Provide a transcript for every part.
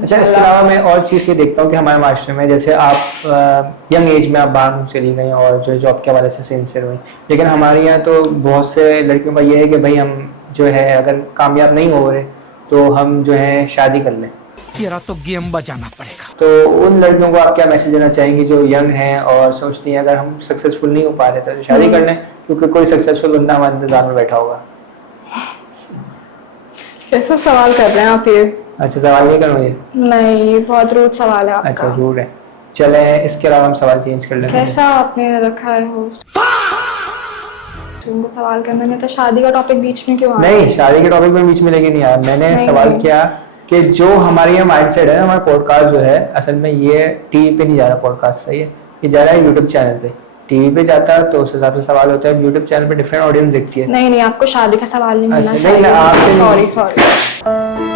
अच्छा, इसके अलावा मैं और चीज़ ये देखता हूँ कि हमारे माशरे में जैसे आप यंग एज में आप बाहर चली गई और जो जॉब के हवाले से सिंसियर हुई, लेकिन हमारे यहाँ तो बहुत से लड़कियों का ये है कि भाई हम जो है अगर कामयाब नहीं हो रहे तो हम जो है शादी कर लें। तेरा तो गेम बजाना पड़ेगा। तो उन लड़कियों को आप क्या मैसेज देना चाहेंगे जो यंग हैं और सोचती हैं अगर हम सक्सेसफुल नहीं हो पा रहे तो शादी कर लें, क्योंकि कोई सक्सेसफुल बंदा हमारे इंतजार में बैठा होगा। कैसा सवाल कर रहे हैं आप ये? अच्छा, सवाल नहीं करूँगी? नहीं, बहुत रूड सवाल है आपका। अच्छा, रूड है। चले इसके अलावा हम सवाल चेंज कर लेते हैं। कैसा आपने रखा है होस्ट? तुमको सवाल करने में तो शादी का टॉपिक बीच में क्यों आ रहा है? नहीं, शादी के टॉपिक में बीच में लेके नहीं आया। मैंने सवाल किया कि जो हमारे यहाँ माइंडसेट है, हमारा पॉडकास्ट जो है असल में ये टीवी पे नहीं जा रहा, पॉडकास्ट सही है, ये जा रहा है यूट्यूब चैनल पे। टीवी पे जाता है तो उस हिसाब से सवाल होता है, यूट्यूब चैनल पे डिफरेंट ऑडियंस देखती है। नहीं नहीं, आपको शादी का सवाल नहीं मिलना अच्छा, चाहिए। नहीं, आपसे सॉरी सॉरी।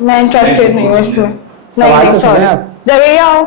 मैं इंटरेस्टेड नहीं हूँ इसमें। नहीं सवाल नहीं तो सुने सॉरी। आप। जब ये आओ।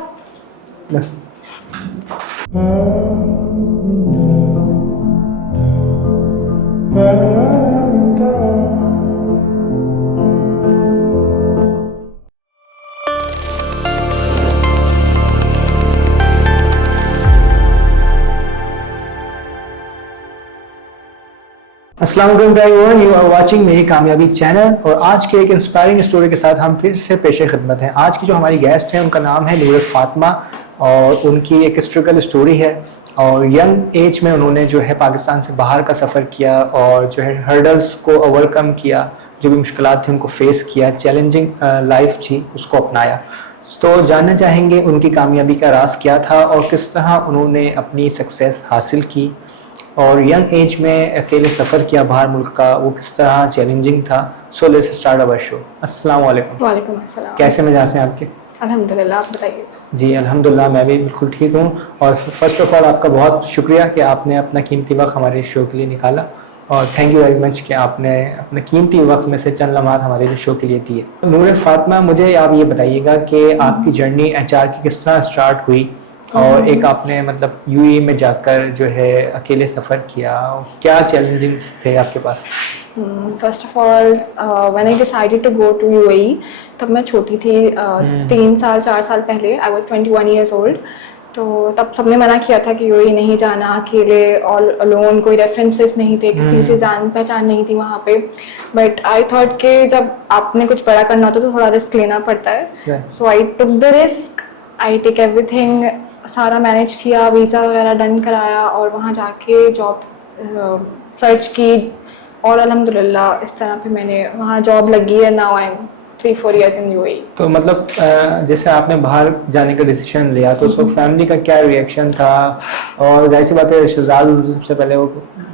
अस्सलाम वालेकुम एवरीवन, यू आर वाचिंग मेरी कामयाबी चैनल और आज के एक इंस्पायरिंग स्टोरी के साथ हम फिर से पेशे खिदमत हैं। आज की जो हमारी गेस्ट हैं उनका नाम है नूर फातिमा और उनकी एक स्ट्रगल स्टोरी है और यंग एज में उन्होंने जो है पाकिस्तान से बाहर का सफ़र किया और जो है हर्डल्स को ओवरकम किया, जो भी मुश्किलात थी उनको फेस किया, चैलेंजिंग लाइफ थी उसको अपनाया। तो जानना चाहेंगे उनकी कामयाबी का राज क्या था और किस तरह उन्होंने अपनी सक्सेस हासिल की और यंग एज में अकेले सफ़र किया बाहर मुल्क का, वो किस तरह चैलेंजिंग था। So let's start our show. अस्सलाम वालेकुम। वालेकुम अस्सलाम। कैसे मिजाज हैं आपके? अल्हम्दुलिल्लाह, आप बताइए। जी अल्हम्दुलिल्लाह, मैं भी बिल्कुल ठीक हूँ और फर्स्ट ऑफ ऑल आपका बहुत शुक्रिया कि आपने अपना कीमती वक्त हमारे शो के लिए निकाला और थैंक यू वेरी मच कि आपने अपने कीमती वक्त में से चंद लम्हात हमारे शो के लिए दिए। नूर फातिमा, मुझे आप ये बताइएगा कि आपकी जर्नी एचआर की किस तरह स्टार्ट हुई और एक आपने मतलब यूएई में जाकर जो है अकेले सफ़र किया, क्या चैलेंजेस थे आपके पास? First of all when I decided to go to UAE, तब मैं छोटी थी, 4 साल पहले। I was 21 years old. तो तब सबने मना किया था कि यूएई नहीं जाना अकेले, ऑल अलोन, कोई रेफरेंसेस नहीं थे, किसी से जान पहचान नहीं थी वहाँ पे। बट आई थॉट कि जब आपने कुछ बड़ा करना होता है तो थोड़ा रिस्क लेना पड़ता है। So I took the risk, I take everything, सारा मैनेज किया, वीज़ा वगैरह डन कराया और वहाँ जाके जॉब सर्च की और अल्हम्दुलिल्लाह इस तरह पे मैंने वहाँ जॉब लगी है। Now I am 3-4 years in UAE. तो मतलब जैसे आपने बाहर जाने का डिसीजन लिया तो उस वक्त फैमिली का क्या रिएक्शन था और जाहिर सी बात है रिश्तेदार सबसे पहले वो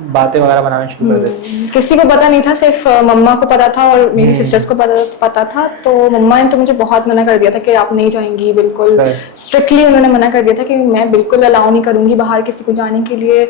बातें वगैरह बनाना शुरू कर देते? किसी को पता नहीं था, सिर्फ मम्मा को पता था और मेरी सिस्टर्स को पता था। तो मम्मा ने तो मुझे बहुत मना कर दिया था कि आप नहीं जाएंगी, बिल्कुल स्ट्रिक्टली उन्होंने मना कर दिया था कि मैं बिल्कुल अलाउ नहीं करूंगी बाहर किसी को जाने के लिए।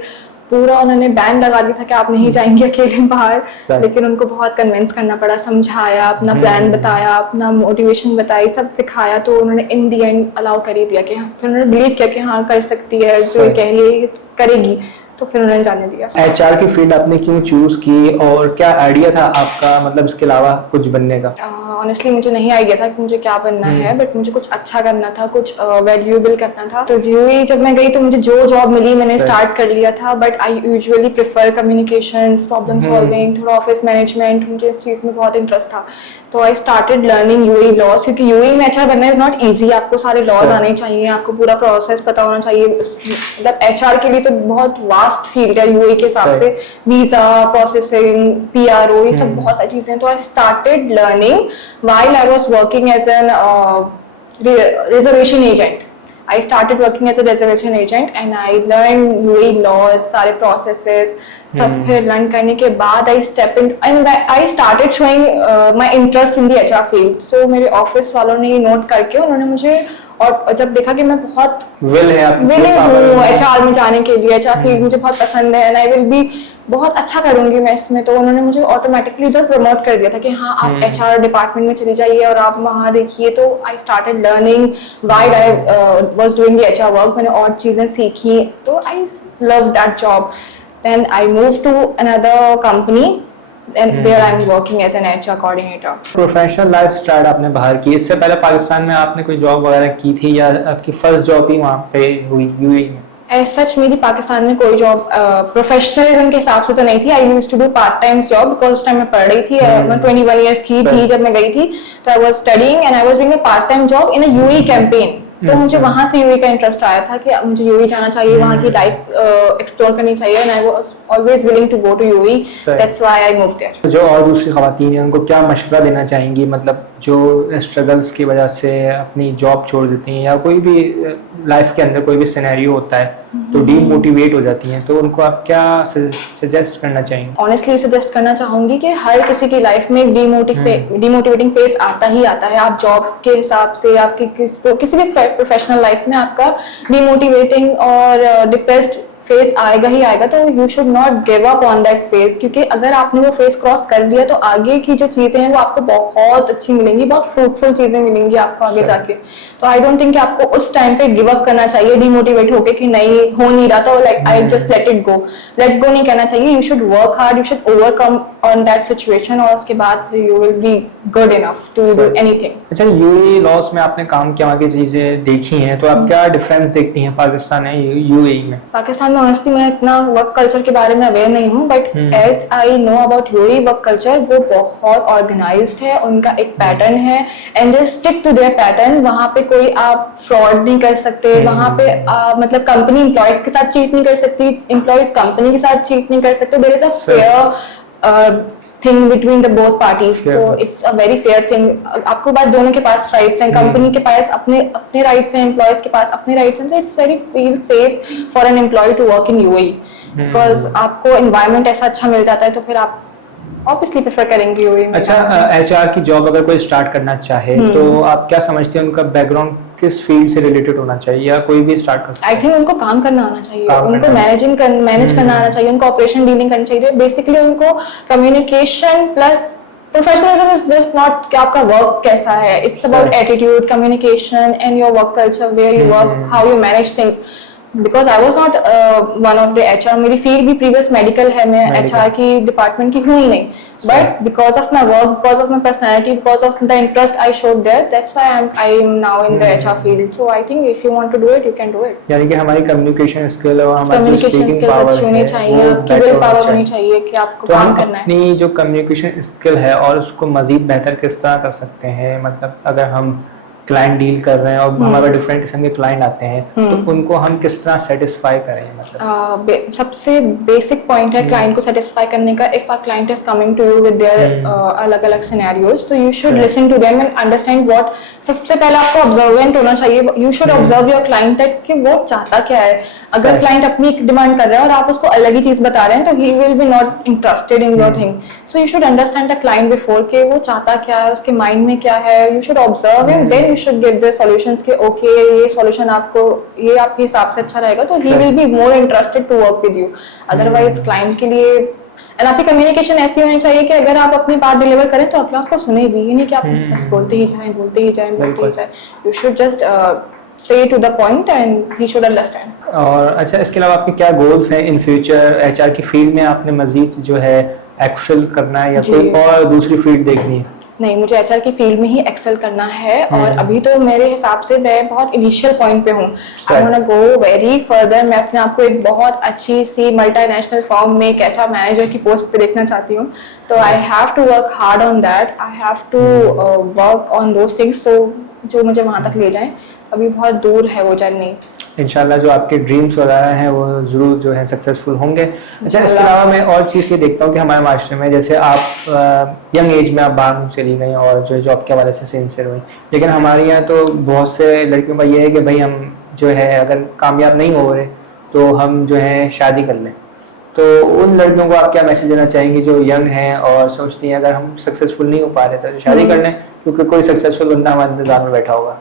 पूरा उन्होंने बैन लगा दिया था कि आप नहीं जाएंगे अकेले बाहर। लेकिन उनको बहुत कन्विंस करना पड़ा, समझाया, अपना प्लान बताया, अपना मोटिवेशन बताई, सब सिखाया, तो उन्होंने इन दी एंड अलाउ कर ही दिया कि हाँ। फिर उन्होंने बिलीव किया कि हाँ कर सकती है, जो कह रही है करेगी, तो फिर उन्होंने जाने दिया। एचआर की फील्ड आपने क्यों चूज की और क्या आइडिया था आपका, मतलब इसके अलावा कुछ बनने का? ऑनेस्टली मुझे नहीं आइडिया था कि मुझे क्या बनना है, बट मुझे कुछ अच्छा करना था, कुछ वैल्यूएबल करना था। तो यूएई जब मैं गई तो मुझे जो जॉब मिली मैंने स्टार्ट कर लिया था। But I usually prefer communications, problem solving, थोड़ा ऑफिस मैनेजमेंट, मुझे इस चीज़ में बहुत इंटरेस्ट था। तो I started learning UAE laws, क्योंकि यूएई में एचआर बनना इज नॉट ईजी। आपको सारे लॉज आने चाहिए, आपको पूरा प्रोसेस पता होना चाहिए। मतलब एचआर के लिए तो बहुत वास्ट फील्ड है यूएई के हिसाब से, वीजा प्रोसेसिंग, पीआरओ, ये सब बहुत सारी चीजें। तो I started learning while I was working as an reservation agent. I started working as a reservation agent and I learned UAE laws, सारे processes, सब फिर लर्न करने के बाद I stepped in and I started showing my interest in the HR field. So मेरे office वालों ने ये नोट करके उन्होंने मुझे, और जब देखा कि मैं बहुत विलिंग हूँ एचआर में जाने के लिए, एचआर फील्ड मुझे बहुत पसंद है एंड आई विल बी बहुत अच्छा करूंगी मैं इसमें, तो उन्होंने मुझे ऑटोमेटिकली उधर प्रमोट कर दिया था कि हाँ आप एचआर डिपार्टमेंट में चली जाइए और आप वहाँ देखिए। तो I started learning while I was doing the HR work. मैंने और चीज़ें सीखी, तो I love that job. Then I move to another company and there I'm working as an HR coordinator. Professional life start आपने बाहर की, इससे पहले पाकिस्तान में आपने कोई जॉब वगैरह की थी या आपकी फर्स्ट जॉब ही वहाँ पे हुई यूएई में? एज सच मेरी पाकिस्तान में कोई जॉब प्रोफेशनलिज्म के हिसाब से तो नहीं थी. I used to do part time job because उस टाइम मैं पढ़ रही थी. मैं 21 ईयर्स की थी जब मैं गई थी. तो I was studying and I was doing a part time job in a UAE campaign. तो मुझे वहां से यूएई का इंटरेस्ट आया था कि मुझे यूएई जाना चाहिए, वहां की लाइफ एक्सप्लोर करनी चाहिए and I was always willing to go to UAE. That's why I moved there. जो और दूसरी खवातीन हैं उनको क्या मशवरा देना चाहेंगी, मतलब जो स्ट्रगल्स की वजह से अपनी जॉब छोड़ देती हैं या कोई भी लाइफ के अंदर कोई भी सिनेरियो होता है तो डीमोटिवेट हो जाती हैं, तो उनको आप क्या सजेस्ट करना चाहेंगे? ऑनेस्टली सजेस्ट करना चाहूंगी कि हर किसी की लाइफ में एक डीमोटिवेटिंग फेज आता ही आता है. आप जॉब के हिसाब से आपकी किसी भी प्रोफेशनल लाइफ में आपका डीमोटिवेटिंग और डिप्रेस्ड फेज आएगा ही आएगा. तो you should not give up on that phase, क्योंकि अगर आपने वो फेज क्रॉस कर दिया तो आगे की जो चीजें हैं वो आपको बहुत अच्छी मिलेंगी, बहुत फ्रूटफुल चीजें मिलेंगी आपको आगे जाके. तो आई डोंट थिंक कि आपको उस टाइम पे गिव अप करना चाहिए डिमोटिवेट होके कि नहीं हो नहीं रहा तो like I just let it go. Let go नहीं कहना चाहिए. You should work hard, you should overcome on that situation और उसके बाद you will be good enough to do anything. अच्छा, यूएई लॉस में आपने काम किया, वहाँ की चीजें देखी हैं, तो आप क्या डिफरेंस देखती हैं पाकिस्तान और यूएई में? पाकिस्तान में ऑनेस्टली मैं इतना वर्क कल्चर के बारे में अवेयर नहीं हूँ, but as I know about UAE work culture वो बहुत ऑर्गेनाइज्ड है. उनका एक पैटर्न है and they stick to their pattern. वहाँ पे कोई आप फ्रॉड नहीं कर सकते. वहाँ पे मतलब कंपनी एम्प्लॉयज के साथ चीट नहीं कर सकती, एम्प्लॉयज कंपनी के साथ चीट नहीं कर सकते. There is a fair thing between the both parties. तो it's a very fair thing. आपको पास दोनों के पास राइट्स हैं, कंपनी के पास अपने अपने राइट्स हैं, एम्प्लॉयज के पास अपने राइट्स हैं. तो it's very feel safe for an employ to work in UAE because आपको एनवायरनमेंट ऐसा अच्छा मिल जाता है तो फिर आप ऑब्वियसली प्रेफर करेंगे यूएई में. अच्छा, एचआर की जॉब अगर कोई स्टार्ट करना चाहे तो आप क्या समझते हैं उनका बैकग्राउंड किस फील्ड से रिलेटेड होना चाहिए या कोई भी स्टार्ट कर सकता है? आई थिंक उनको काम करना आना चाहिए, उनको मैनेज करना आना चाहिए, उनको ऑपरेशन डीलिंग करनी चाहिए. बेसिकली उनको communication plus professionalism is just not कि आपका वर्क कैसा है. It's about attitude, communication and your work culture, where you work, how you manage things. Because I was not one of the HR. मेरी field भी previous medical है, मैं HR की department की हूँ ही नहीं. But because of my work, because of my personality, because of the interest I showed there, that's why I am now in the HR field. So I think if you want to do it you can do it. यानी कि हमारी communication skill और हमारी communication skills अच्छी होनी चाहिए, आपकी will power होनी चाहिए कि आपको काम करना है. अपनी जो कम्युनिकेशन स्किल है और उसको मजीद बेहतर किस तरह कर सकते हैं, मतलब अगर हम क्लाइंट डील कर रहे हैं और हमारे डिफरेंट किस्म के क्लाइंट आते हैं तो उनको हम किस तरह सेटिस्फाई करें? मतलब सबसे बेसिक पॉइंट है क्लाइंट को सेटिस्फाई करने का. If a client is coming to you with their अलग अलग सिनेरियोज, तो you should listen to them and understand what. सबसे पहले आपको ऑब्जर्वेंट होना चाहिए. You should observe your client that कि वो चाहता क्या है. अगर क्लाइंट अपनी डिमांड कर रहा है और आप उसको अलग ही चीज बता रहे हैं तो he will B not interested in your thing. So you should understand the client before कि वो चाहता क्या है, उसके माइंड में क्या है. You should observe him, then you should give the solutions कि ओके ये सॉल्यूशन आपको ये आपके हिसाब से अच्छा रहेगा, तो he will be more interested to work with you. Otherwise client के लिए एंड आपकी कम्युनिकेशन ऐसी होनी चाहिए कि अगर आप अपनी बात डिलीवर करें तो अगला उसको सुने भी. ये नहीं कि आप बस बोलते ही जाएं. You should just say to the point and he should understand. और अच्छा, इसके अलावा आपके क्या गोल्स हैं इन फ्यूचर? एचआर की फील्ड में आपने मजीद जो है एक्सेल करना है या कोई और दूसरी फील्ड देखनी है? नहीं, मुझे एचआर की फील्ड में ही एक्सेल करना है और अभी तो मेरे हिसाब से मैं बहुत इनिशियल पॉइंट पे हूँ. I want to go very further. मैं अपने आप को एक बहुत अच्छी सी मल्टीनेशनल फर्म में एक एचआर मैनेजर की पोस्ट पे देखना चाहती हूँ. तो I have to work hard on that. I have to work on those things तो जो मुझे वहाँ तक ले जाएं. अभी बहुत दूर है वो जर्नी. इंशाल्लाह जो आपके ड्रीम्स वगैरह हैं वो ज़रूर जो है सक्सेसफुल होंगे. अच्छा, इसके अलावा मैं और चीज़ ये देखता हूँ कि हमारे माशरे में जैसे आप यंग एज में आप बाहर चली गई और जो जॉब के हवाले से सिंसियर हुई, लेकिन हमारे यहाँ तो बहुत से लड़कियों का ये है कि भाई हम जो है अगर कामयाब नहीं हो रहे तो हम जो है शादी कर लें. तो उन लड़कियों को आप क्या मैसेज देना चाहेंगे जो यंग हैं और सोचती हैं अगर हम सक्सेसफुल नहीं हो पा रहे तो शादी कर लें, क्योंकि कोई सक्सेसफुल बंदा हमारे इंतजार में बैठा होगा?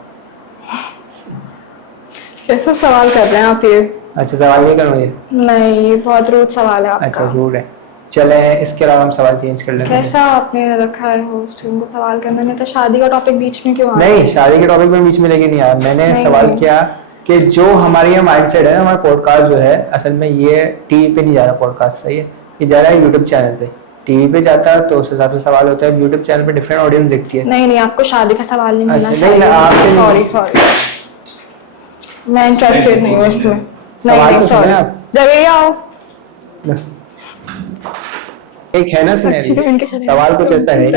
कैसा सवाल कर रहे हैं आप ये? अच्छा, सवाल नहीं करूँगी? नहीं, बहुत रूड सवाल है आपका. अच्छा, रूड है. चले इसके अलावा हम सवाल चेंज कर लेते हैं. कैसा आपने रखा है होस्ट उनको सवाल करने में? तो शादी का टॉपिक बीच में क्यों आ नहीं, शादी के टॉपिक में बीच में लेके नहीं आया. मैंने सवाल किया कि जो हमारी ये माइंडसेट है, हमारा पॉडकास्ट जो है असल में ये टीवी पे नहीं जा रहा पॉडकास्ट, सही है, ये जा रहा है यूट्यूब चैनल पे. टीवी पे जाता तो उस हिसाब से सवाल होता है, यूट्यूब चैनल पे डिफरेंट ऑडियंस दिखती है। नहीं, आपको शादी का सवाल नहीं मिलना अच्छा, नहीं, आपसे चाहिए। सॉरी, मैं इंटरेस्टेड नहीं हूँ इसमें। नहीं, तो सॉरी, आप जब ये आओ। एक है ना सिनेरियो, सवाल कुछ ऐसा है। ये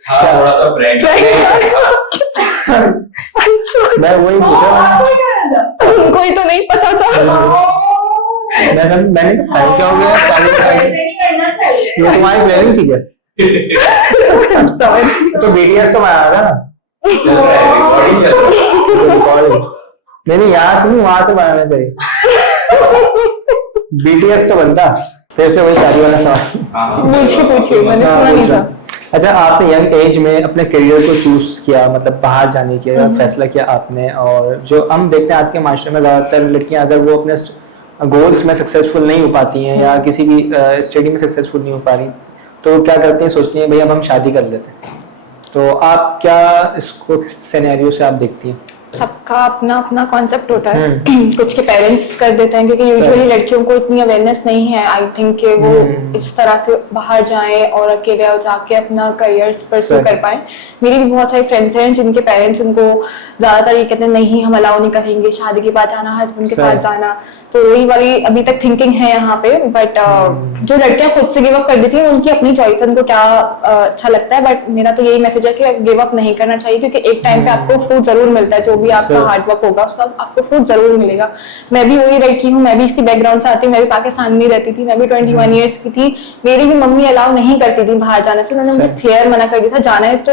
था थोड़ा सा प्रैंक। मैं वही पूछा, उनको ही तो नहीं पता था। मैंने क्या हो गया, ये तुम्हारी प्लानिंग थी क्या? तो BTS तो बनाया था ना, चल रहा है, रिकॉर्डिंग चल रहा है। नहीं, यहाँ से नहीं, वहां से बनाना चाहिए। BTS तो बनता। फिर से वही शादी वाला सवाल पूछिए, मैंने सुना नहीं था। अच्छा, आपने यंग एज में अपने करियर को चूज किया, मतलब बाहर जाने के फैसला किया आपने, और जो हम देखते हैं आज के माशरे में ज्यादातर लड़कियां अगर वो अपने गोल्स में सक्सेसफुल नहीं हो पाती हैं या किसी भी स्टडी में सक्सेसफुल नहीं हो पा रही, तो क्या करती हैं, सोचती हैं भाई अब हम शादी कर लेते हैं। तो आप क्या इसको किस सिनेरियो से आप देखती हैं? सबका अपना अपना कॉन्सेप्ट होता है। कुछ के पेरेंट्स कर देते हैं क्योंकि यूजुअली लड़कियों को इतनी अवेयरनेस नहीं है, आई थिंक, कि वो इस तरह से बाहर जाएं और अकेले जाके अपना करियर परस्यू कर पाए। मेरी भी बहुत सारी फ्रेंड्स हैं जिनके पेरेंट्स उनको ज्यादातर ये कहते हैं नहीं हम अलाउ नहीं करेंगे, शादी के बाद जाना, हस्बैंड के साथ जाना। तो वही वाली अभी तक थिंकिंग है यहाँ पे। बट जो लड़कियां खुद से गिव अप कर देती हैं उनकी अपनी चॉइस, उनको क्या अच्छा लगता है। बट मेरा तो यही मैसेज है कि गिव अप नहीं करना चाहिए, क्योंकि एक टाइम पे आपको फ्रूट जरूर मिलता है। जो भी आपका हार्ड वर्क होगा उसका आपको फ्रूट जरूर मिलेगा। मैं भी वही लड़की हूँ, मैं भी इसी बैकग्राउंड से आती हूँ। मैं भी पाकिस्तान में रहती थी, मैं भी 21 ईयर्स की थी। मेरी भी मम्मी अलाउ नहीं करती थी बाहर जाने से, उन्होंने मुझे क्लियर मना कर दिया था, जाना है तो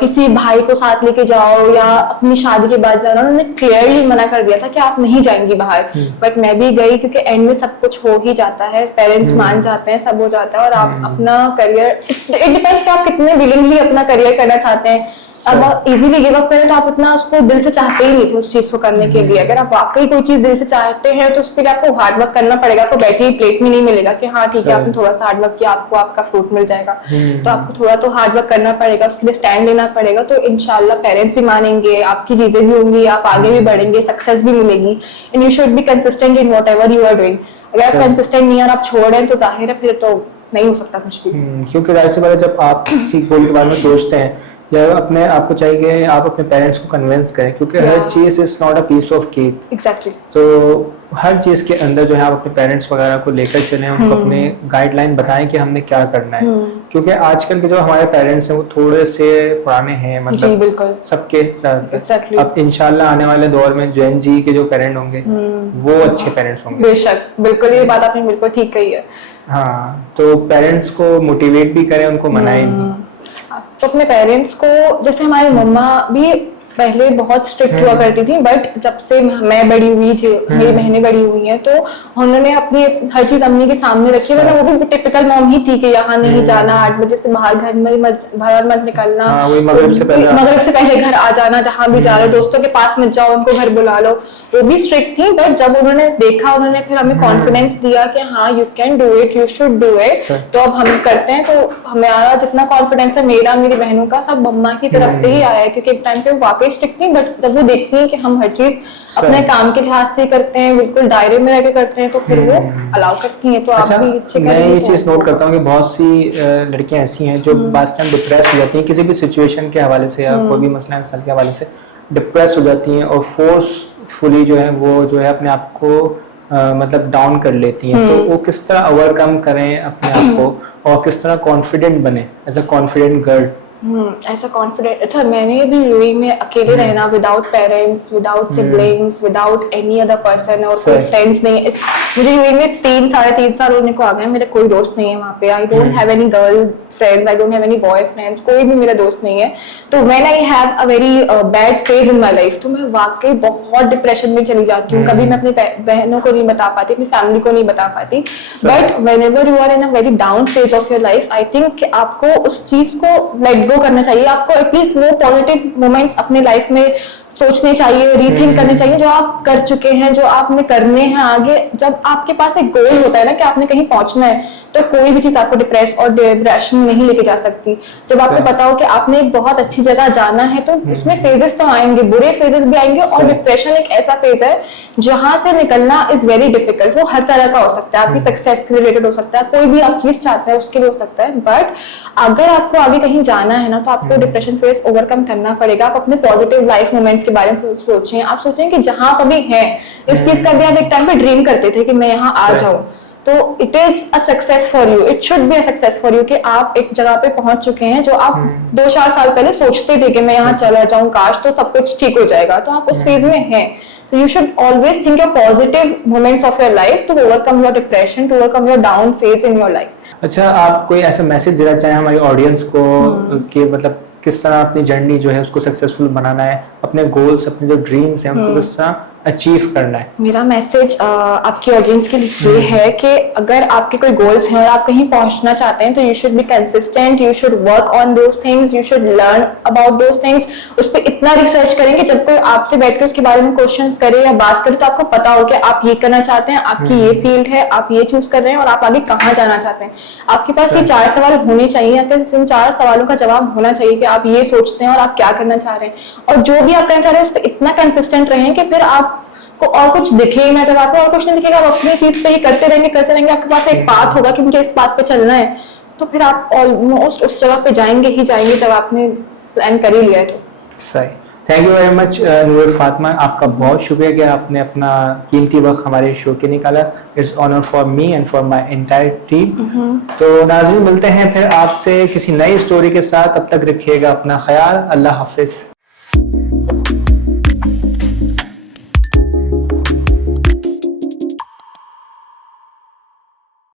किसी भाई को साथ लेके जाओ या अपनी शादी के बाद जाना। उन्होंने क्लियरली मना कर दिया था कि आप नहीं जाएंगी बाहर। बट मैं भी गई, क्योंकि एंड में सब कुछ हो ही जाता है, पेरेंट्स मान जाते हैं, सब हो जाता है। और आप अपना करियर, इट डिपेंड्स कि आप कितने विलिंगली अपना करियर करना चाहते हैं। अब आप इजीली गिव अप करें तो आप उतना उसको दिल से चाहते ही नहीं थे उस चीज को करने के लिए। अगर आप वाकई कोई चीज दिल से चाहते हैं तो उसके लिए आपको हार्ड वर्क करना पड़ेगा। आपको बैठे ही प्लेट में नहीं मिलेगा कि हाँ ठीक है आपने थोड़ा सा हार्ड वर्क किया आपको आपका फ्रूट मिल जाएगा। तो आपको थोड़ा तो हार्ड वर्क करना पड़ेगा, उसके लिए स्टैंड लेना पड़ेगा। तो इंशाल्लाह पेरेंट्स भी मानेंगे, आपकी चीजें भी होंगी, आप आगे भी बढ़ेंगे, सक्सेस भी मिलेगी। And you should be consistent in whatever you are doing. अगर आप कंसिस्टेंट नहीं और आप छोड़ रहे हैं तो जाहिर है फिर तो नहीं हो सकता कुछ भी। क्योंकि जाहिर सी बात है, जब आप किसी गोल के बारे में सोचते हैं या अपने आपको चाहिए कि आप अपने पेरेंट्स को कन्विंस करें, क्योंकि हर चीज is not a piece of cake. Exactly. तो हर चीज के अंदर जो है आप अपने पेरेंट्स वगैरह को लेकर चलें, उनको अपने गाइडलाइन बताएं कि हमने क्या करना है। क्योंकि आजकल के जो हमारे पेरेंट्स हैं वो थोड़े से पुराने हैं, मतलब जी बिल्कुल सबके Exactly. अब इंशाल्लाह आने वाले दौर में जेन जी के जो पेरेंट होंगे वो अच्छे पेरेंट्स होंगे। बेशक, बिल्कुल, ये बात आपने बिल्कुल ठीक कही है। हाँ, तो पेरेंट्स को मोटिवेट भी करें, उनको मनाएं भी। तो अपने पेरेंट्स को, जैसे हमारी मम्मा भी पहले बहुत स्ट्रिक्ट हुआ करती थी, बट जब से मैं बड़ी हुई, मेरी बहनें बड़ी हुई हैं, तो उन्होंने अपनी हर चीज अम्मी के सामने रखी। वरना वो भी टिपिकल मॉम ही थी कि यहाँ नहीं जाना, 8 बजे से बाहर घर में बाहर मत निकलना, मगरिब से पहले घर आ जाना, जहाँ भी जा रहे दोस्तों के पास मत जाओ, उनको घर बुला लो। वो भी स्ट्रिक्ट थी। बट जब उन्होंने देखा, उन्होंने फिर हमें कॉन्फिडेंस दिया कि हाँ you can do it, you should do it, तो अब हम करते हैं। तो हमारा जितना कॉन्फिडेंस है, मेरा, मेरी बहनों का, सब मम्मा की तरफ से ही आया है। क्योंकि एक टाइम पे वाकई स्ट्रिक्ट थी, बट जब वो देखती हैं कि हम हर चीज अपने काम के लिहाज से करते हैं, बिल्कुल दायरे में रह के करते हैं, तो फिर वो अलाउ करती हैं। तो आप भी अच्छे मैं ये चीज नोट करता हूँ कि बहुत सी लड़कियां ऐसी हैं जो बात टाइम डिप्रेस हो जाती हैं किसी भी सिचुएशन के हवाले से या कोई भी मसला मसाइल के हवाले से डिप्रेस हो जाती हैं, और फोर्सफुली जो है वो जो है अपने आप को मतलब डाउन कर लेती हैं। तो वो किस तरह ओवरकम करें अपने आप को और किस तरह कॉन्फिडेंट बने एज अ कॉन्फिडेंट गर्ल? ऐसा कॉन्फिडेंट, अच्छा, मैंने भी यूएई में अकेले रहना, without parents, without siblings, without any other person, और कोई फ्रेंड्स नहीं। मुझे यूएई में 3-3.5 साल होने को आ गए, मेरे कोई दोस्त नहीं है वहाँ पे। I don't have any girl friends, I don't have any boy friends, कोई भी मेरा दोस्त नहीं है। तो when I have a very bad phase in my life, तो मैं वाकई बहुत डिप्रेशन में चली जाती हूँ। कभी मैं अपनी बहनों को नहीं बता पाती, अपनी फैमिली को नहीं बता पाती। But whenever you are in a very down phase of your life, I think आपको उस चीज को लेट गो करना चाहिए। आपको एटलीस्ट वो पॉजिटिव मोमेंट्स अपने लाइफ में सोचने चाहिए, रीथिंक करने चाहिए जो आप कर चुके हैं, जो आपने करने हैं आगे। जब आपके पास एक गोल होता है ना कि आपने कहीं पहुंचना है, तो कोई भी चीज आपको डिप्रेस और डिप्रेशन में नहीं लेके जा सकती। जब आपको पता हो कि आपने एक बहुत अच्छी जगह जाना है, तो इसमें फेजेस तो आएंगे, बुरे फेजेस भी आएंगे, और डिप्रेशन एक ऐसा फेज है जहां से निकलना इज वेरी डिफिकल्ट। वो हर तरह का हो सकता है, आपकी सक्सेस से रिलेटेड हो सकता है, कोई भी आप चीज चाहते हैं उसके लिए हो सकता है। बट अगर आपको आगे कहीं जाना है ना, तो आपको डिप्रेशन फेज ओवरकम करना पड़ेगा। आप अपने पॉजिटिव लाइफ मोमेंट्स के बारे में सोचें। आप सोचें कि जहां आप अभी हैं, इस चीज का भी आप एक टाइम पे ड्रीम करते थे कि मैं यहाँ आ जाऊं, तो it is a success for you, it should be a success for you कि आप एक जगह पे पहुंच चुके हैं जो आप 2-4 साल पहले सोचते थे कि मैं यहाँ चला जाऊं, काश तो सब कुछ ठीक हो जाएगा। तो आप उस फेज में हैं। So you should always think your positive moments of your life to overcome your depression, to overcome your down phase in your life. अच्छा, आप कोई ऐसा मैसेज देना चाहें हमारी ऑडियंस को कि मतलब किस तरह अपनी जर्नी जो है उसको सक्सेसफुल बनाना है, अपने गोल्स, अपने जो ड्रीम्स हैं उनको किस तरह अचीव करना है? मेरा मैसेज आपकी ऑडियंस के लिए ये है कि अगर आपके कोई गोल्स हैं और आप कहीं पहुंचना चाहते हैं, तो you should be consistent, you should work on those things, you should learn about those things. उस पर इतना रिसर्च करें कि जब कोई आपसे बैठ के उसके बारे में क्वेश्चंस करे या बात करे, तो आपको पता हो कि आप ये करना चाहते हैं, आपकी ये फील्ड है, आप ये चूज कर रहे हैं और आप आगे कहाँ जाना चाहते हैं। आपके पास ये 4 सवाल होने चाहिए, आपके इन 4 सवालों का जवाब होना चाहिए कि आप ये सोचते हैं और आप क्या करना चाह रहे हैं, और जो भी आप करना चाह रहे हैं उस पर इतना कंसिस्टेंट रहें कि फिर आप को और कुछ दिखे ही ना। जब आपको और कुछ नहीं दिखेगा, आप अपनी चीज पे ही करते रहेंगे, आपके पास एक पाथ होगा कि मुझे इस पाथ पे चलना है, तो फिर आप ऑलमोस्ट उस जगह पे जाएंगे ही जाएंगे जब आपने प्लान कर ही लिया है। तो सही। थैंक यू वेरी मच नूर फातिमा, आपका बहुत शुक्रिया कि आपने अपना कीमती वक्त हमारे शो के निकाला। It's honour for me and for my entire team. तो नाज़रीन, मिलते हैं फिर आपसे किसी नई स्टोरी के साथ। तब तक रखिएगा अपना ख्याल। अल्लाह हाफिज।